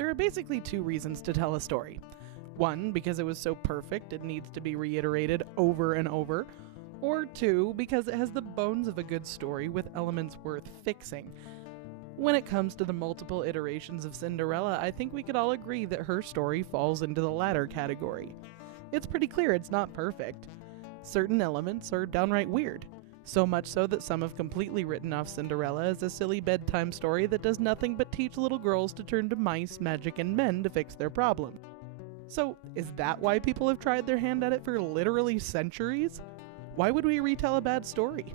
There are basically two reasons to tell a story. One, because it was so perfect it needs to be reiterated over and over. Or two, because it has the bones of a good story with elements worth fixing. When it comes to the multiple iterations of Cinderella, I think we could all agree that her story falls into the latter category. It's pretty clear it's not perfect. Certain elements are downright weird. So much so that some have completely written off Cinderella as a silly bedtime story that does nothing but teach little girls to turn to mice, magic, and men to fix their problem. So, is that why people have tried their hand at it for literally centuries? Why would we retell a bad story?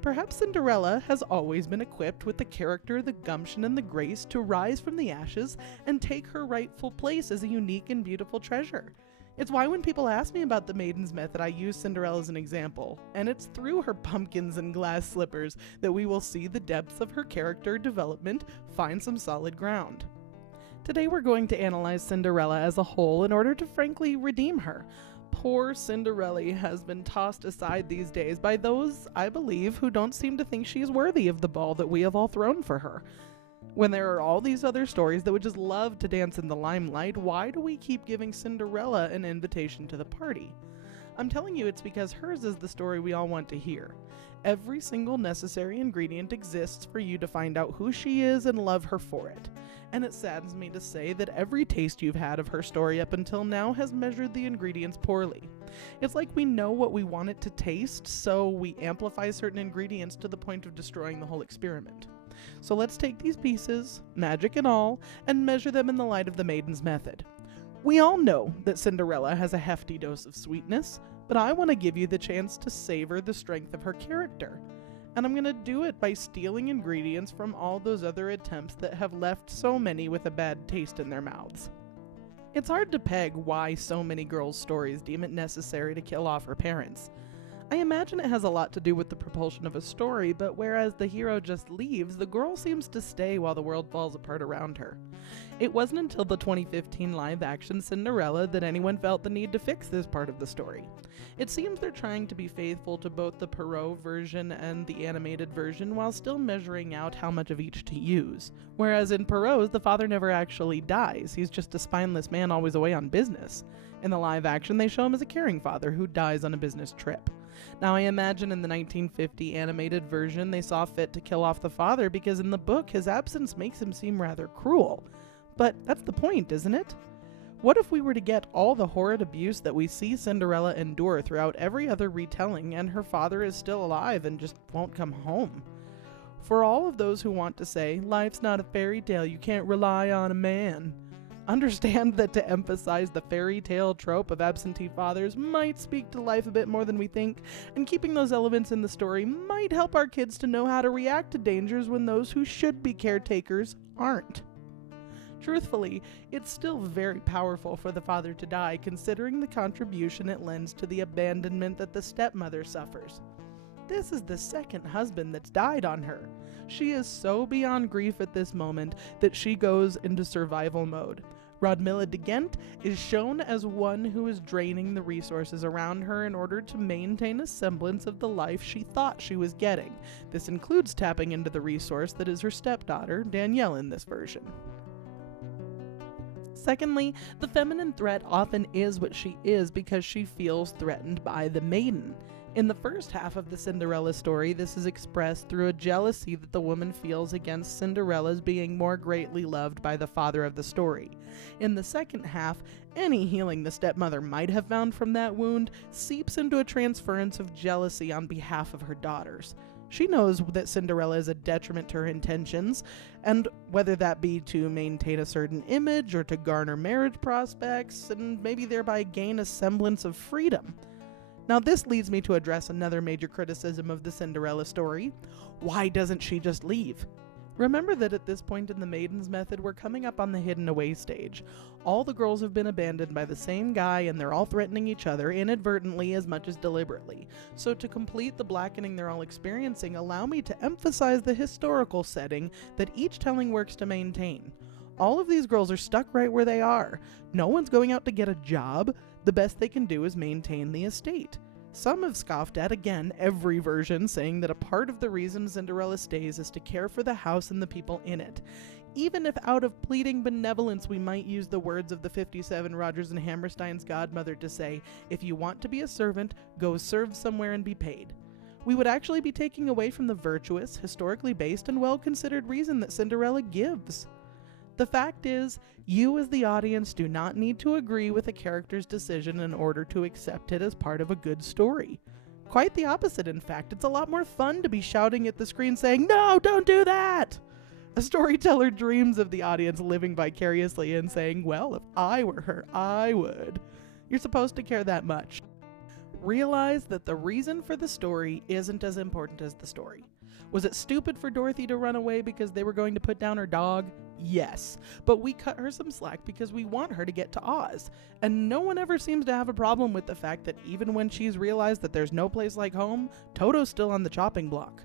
Perhaps Cinderella has always been equipped with the character, the gumption, and the grace to rise from the ashes and take her rightful place as a unique and beautiful treasure. It's why when people ask me about the Maiden's method, I use Cinderella as an example, and it's through her pumpkins and glass slippers that we will see the depths of her character development find some solid ground. Today we're going to analyze Cinderella as a whole in order to frankly redeem her. Poor Cinderella has been tossed aside these days by those, I believe, who don't seem to think she is worthy of the ball that we have all thrown for her. When there are all these other stories that would just love to dance in the limelight, why do we keep giving Cinderella an invitation to the party? I'm telling you it's because hers is the story we all want to hear. Every single necessary ingredient exists for you to find out who she is and love her for it. And it saddens me to say that every taste you've had of her story up until now has measured the ingredients poorly. It's like we know what we want it to taste, so we amplify certain ingredients to the point of destroying the whole experiment. So let's take these pieces, magic and all, and measure them in the light of the Maiden's method. We all know that Cinderella has a hefty dose of sweetness, but I want to give you the chance to savor the strength of her character. And I'm going to do it by stealing ingredients from all those other attempts that have left so many with a bad taste in their mouths. It's hard to peg why so many girls' stories deem it necessary to kill off her parents. I imagine it has a lot to do with the propulsion of a story, but whereas the hero just leaves, the girl seems to stay while the world falls apart around her. It wasn't until the 2015 live-action Cinderella that anyone felt the need to fix this part of the story. It seems they're trying to be faithful to both the Perrault version and the animated version while still measuring out how much of each to use. Whereas in Perrault's, the father never actually dies, he's just a spineless man always away on business. In the live action, they show him as a caring father who dies on a business trip. Now, I imagine in the 1950 animated version, they saw fit to kill off the father because in the book, his absence makes him seem rather cruel. But that's the point, isn't it? What if we were to get all the horrid abuse that we see Cinderella endure throughout every other retelling and her father is still alive and just won't come home? For all of those who want to say, life's not a fairy tale, you can't rely on a man, understand that to emphasize the fairy tale trope of absentee fathers might speak to life a bit more than we think, and keeping those elements in the story might help our kids to know how to react to dangers when those who should be caretakers aren't. Truthfully, it's still very powerful for the father to die, considering the contribution it lends to the abandonment that the stepmother suffers. This is the second husband that's died on her. She is so beyond grief at this moment that she goes into survival mode. Rodmilla de Ghent is shown as one who is draining the resources around her in order to maintain a semblance of the life she thought she was getting. This includes tapping into the resource that is her stepdaughter, Danielle, in this version. Secondly, the feminine threat often is what she is because she feels threatened by the maiden. In the first half of the Cinderella story, this is expressed through a jealousy that the woman feels against Cinderella's being more greatly loved by the father of the story. In the second half, any healing the stepmother might have found from that wound seeps into a transference of jealousy on behalf of her daughters. She knows that Cinderella is a detriment to her intentions, and whether that be to maintain a certain image or to garner marriage prospects, and maybe thereby gain a semblance of freedom. Now this leads me to address another major criticism of the Cinderella story. Why doesn't she just leave? Remember that at this point in the Maiden's method, we're coming up on the hidden away stage. All the girls have been abandoned by the same guy and they're all threatening each other inadvertently as much as deliberately. So to complete the blackening they're all experiencing, allow me to emphasize the historical setting that each telling works to maintain. All of these girls are stuck right where they are. No one's going out to get a job. The best they can do is maintain the estate. Some have scoffed at, again, every version, saying that a part of the reason Cinderella stays is to care for the house and the people in it. even if out of pleading benevolence we might use the words of the 57 Rodgers and Hammerstein's godmother to say, if you want to be a servant, go serve somewhere and be paid, we would actually be taking away from the virtuous, historically based, and well-considered reason that Cinderella gives. The fact is, you as the audience do not need to agree with a character's decision in order to accept it as part of a good story. Quite the opposite, in fact. It's a lot more fun to be shouting at the screen saying, "No, don't do that!" A storyteller dreams of the audience living vicariously and saying, "Well, if I were her, I would." You're supposed to care that much. Realize that the reason for the story isn't as important as the story. Was it stupid for Dorothy to run away because they were going to put down her dog? Yes, but we cut her some slack because we want her to get to Oz. And no one ever seems to have a problem with the fact that even when she's realized that there's no place like home, Toto's still on the chopping block.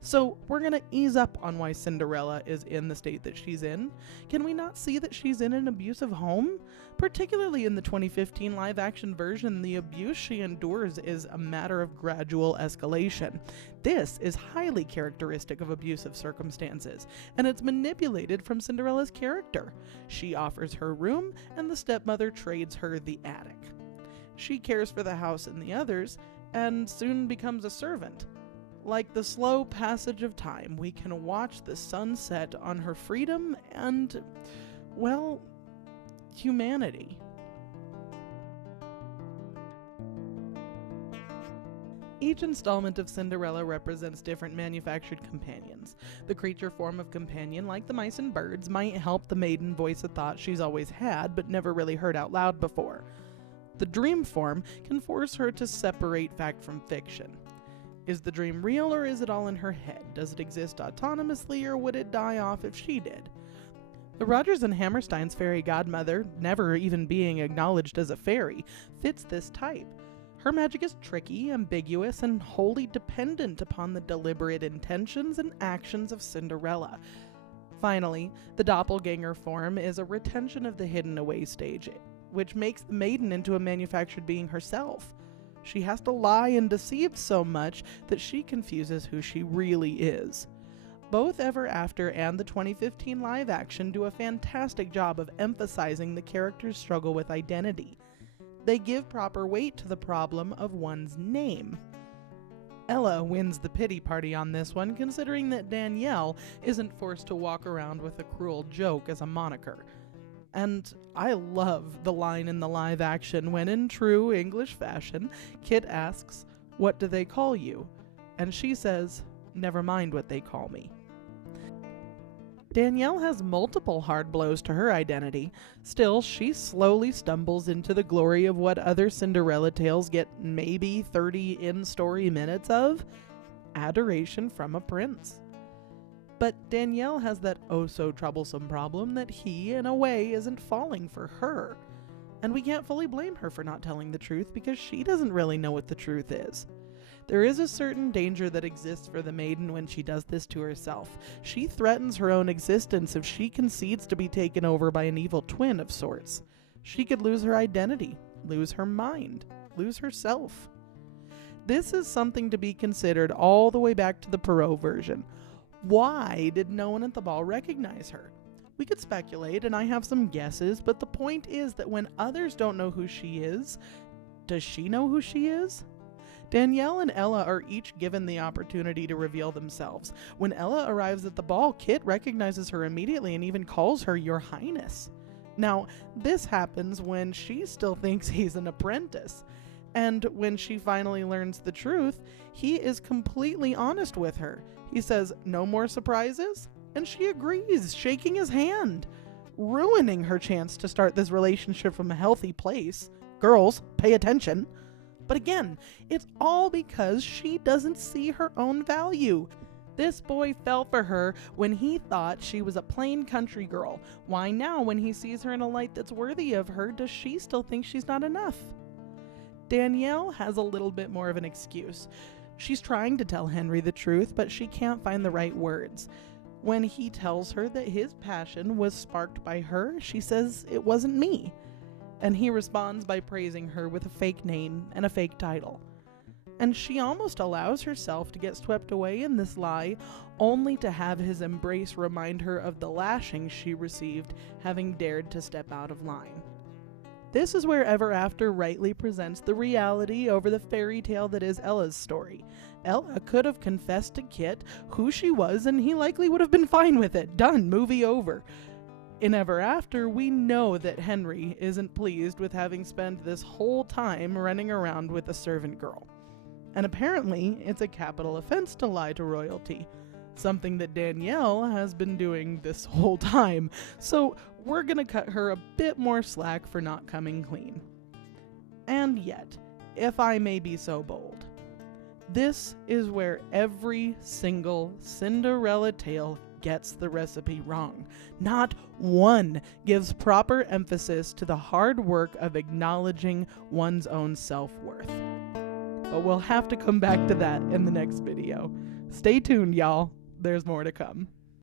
So we're going to ease up on why Cinderella is in the state that she's in. Can we not see that she's in an abusive home? Particularly in the 2015 live-action version, the abuse she endures is a matter of gradual escalation. This is highly characteristic of abusive circumstances, and it's manipulated from Cinderella's character. She offers her room, and the stepmother trades her the attic. She cares for the house and the others, and soon becomes a servant. Like the slow passage of time, we can watch the sun set on her freedom and, well, humanity. Each installment of Cinderella represents different manufactured companions. The creature form of companion, like the mice and birds, might help the maiden voice a thought she's always had but never really heard out loud before. The dream form can force her to separate fact from fiction. Is the dream real, or is it all in her head? Does it exist autonomously, or would it die off if she did? The Rodgers and Hammerstein's fairy godmother, never even being acknowledged as a fairy, fits this type. Her magic is tricky, ambiguous, and wholly dependent upon the deliberate intentions and actions of Cinderella. Finally, the doppelganger form is a retention of the hidden away stage, which makes the maiden into a manufactured being herself. She has to lie and deceive so much that she confuses who she really is. Both Ever After and the 2015 live action do a fantastic job of emphasizing the character's struggle with identity. They give proper weight to the problem of one's name. Ella wins the pity party on this one, considering that Danielle isn't forced to walk around with a cruel joke as a moniker. And I love the line in the live action when, in true English fashion, Kit asks, "What do they call you?" And she says, "Never mind what they call me." Danielle has multiple hard blows to her identity. Still, she slowly stumbles into the glory of what other Cinderella tales get maybe 30 in-story minutes of: adoration from a prince. But Danielle has that oh-so-troublesome problem that he, in a way, isn't falling for her. And we can't fully blame her for not telling the truth because she doesn't really know what the truth is. There is a certain danger that exists for the maiden when she does this to herself. She threatens her own existence if she concedes to be taken over by an evil twin of sorts. She could lose her identity, lose her mind, lose herself. This is something to be considered all the way back to the Perrault version. Why did no one at the ball recognize her? We could speculate, and I have some guesses, but the point is that when others don't know who she is, does she know who she is? Danielle and Ella are each given the opportunity to reveal themselves. When Ella arrives at the ball, Kit recognizes her immediately and even calls her Your Highness. Now, this happens when she still thinks he's an apprentice. And when she finally learns the truth, he is completely honest with her. He says, "No more surprises?" And she agrees, shaking his hand, ruining her chance to start this relationship from a healthy place. Girls, pay attention. But again, it's all because she doesn't see her own value. This boy fell for her when he thought she was a plain country girl. Why now, when he sees her in a light that's worthy of her, does she still think she's not enough? Danielle has a little bit more of an excuse. She's trying to tell Henry the truth, but she can't find the right words. When he tells her that his passion was sparked by her, she says, "It wasn't me." And he responds by praising her with a fake name and a fake title. and she almost allows herself to get swept away in this lie, only to have his embrace remind her of the lashing she received having dared to step out of line. This is where Ever After rightly presents the reality over the fairy tale that is Ella's story. Ella could have confessed to Kit who she was, and he likely would have been fine with it. Done, movie over. In Ever After, we know that Henry isn't pleased with having spent this whole time running around with a servant girl. And apparently, it's a capital offense to lie to royalty, something that Danielle has been doing this whole time. So we're gonna cut her a bit more slack for not coming clean. And yet, if I may be so bold, this is where every single Cinderella tale gets the recipe wrong. Not one gives proper emphasis to the hard work of acknowledging one's own self-worth. But we'll have to come back to that in the next video. Stay tuned, y'all. There's more to come.